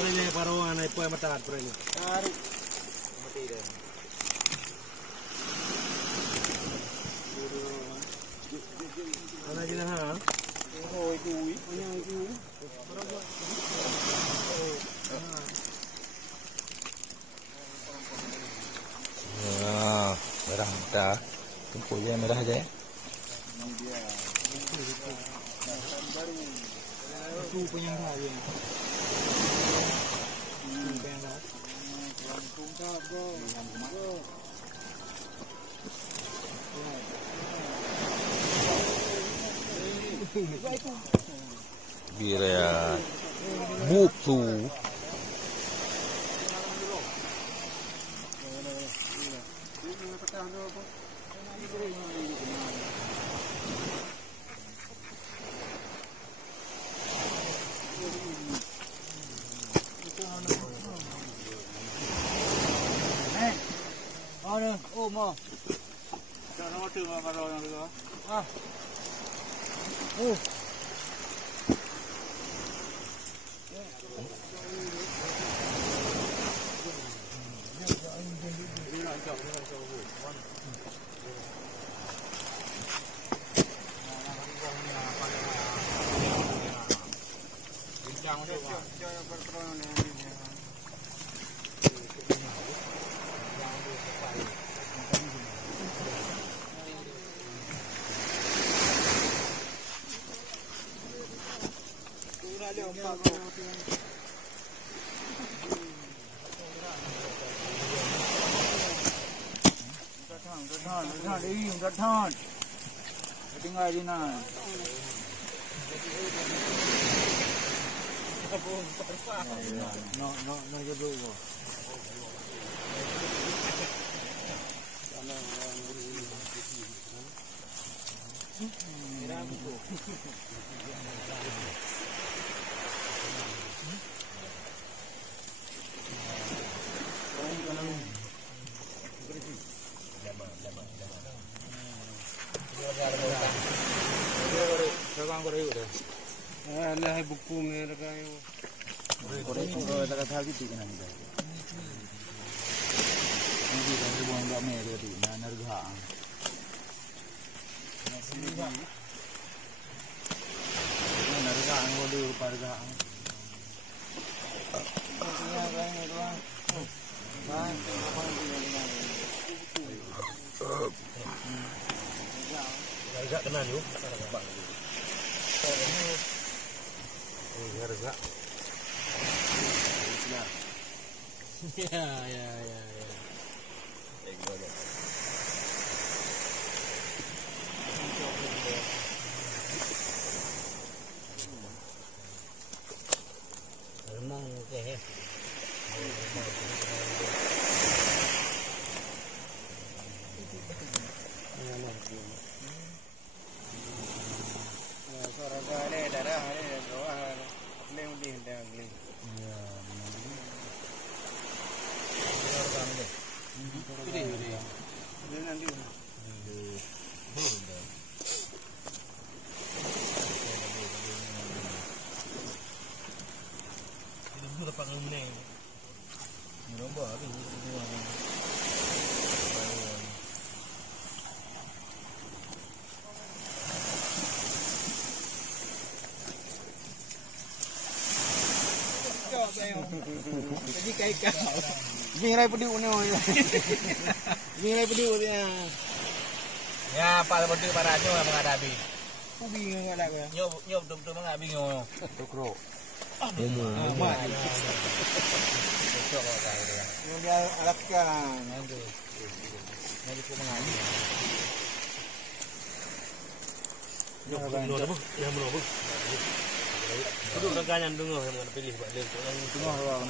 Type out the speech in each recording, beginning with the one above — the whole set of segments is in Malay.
Ini baru anak ibu yang matakan per ini. Tarik. Mati dah. Anak kita ha? Oh itu, punya itu. Wah, merah dah. Tempurnya merah aja ya. Itu punya hari. Bira bupsu. Oh mau. Jangan waktu makan orang itu. Ah. Thon tinggal di mana? No jodoh. Lah buku mereka yang korek tak tahu gitu kan ini. Ini kan buang enggak mereka di narga. Narga anggodo parga. Ya kan itu. Kan apa harga kena yuk. Harga. Ya. Remang ke. Jadi kayak kau. Mirai pediu ni. Mirai pediu dia. Ya, para pediu para nyo menghadapi. Aku bingung enggak ada. Nyo betul-betul menghadapi nyo. Tukro. Ah, mak. dia alatkan. Nanti kau mengaji. Yang mana apa? Yang mana apa? Duduk dagangan tengah yang mana pilih buat dia. Tengah lah.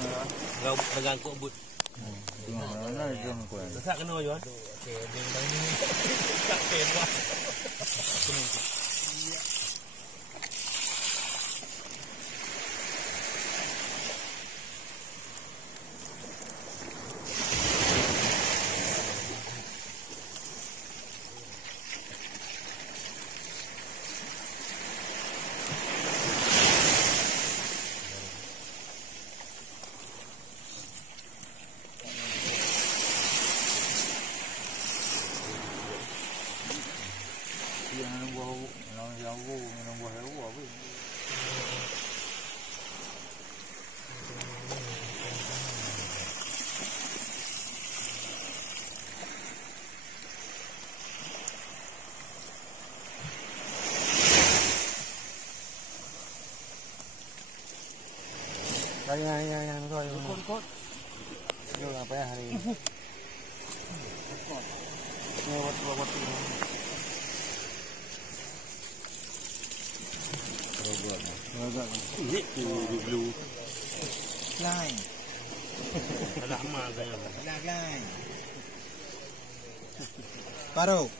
Kau dagang kok but. Tengah mana dia kau. Desak kena je. Okey, bintang ni. Tak kena. Yang buah hewa apa? Yang tu yang ikut. Ini apa ya hari ini? Ini buat ini. Ini blue. Line. Lama gaya. Line. Paruh.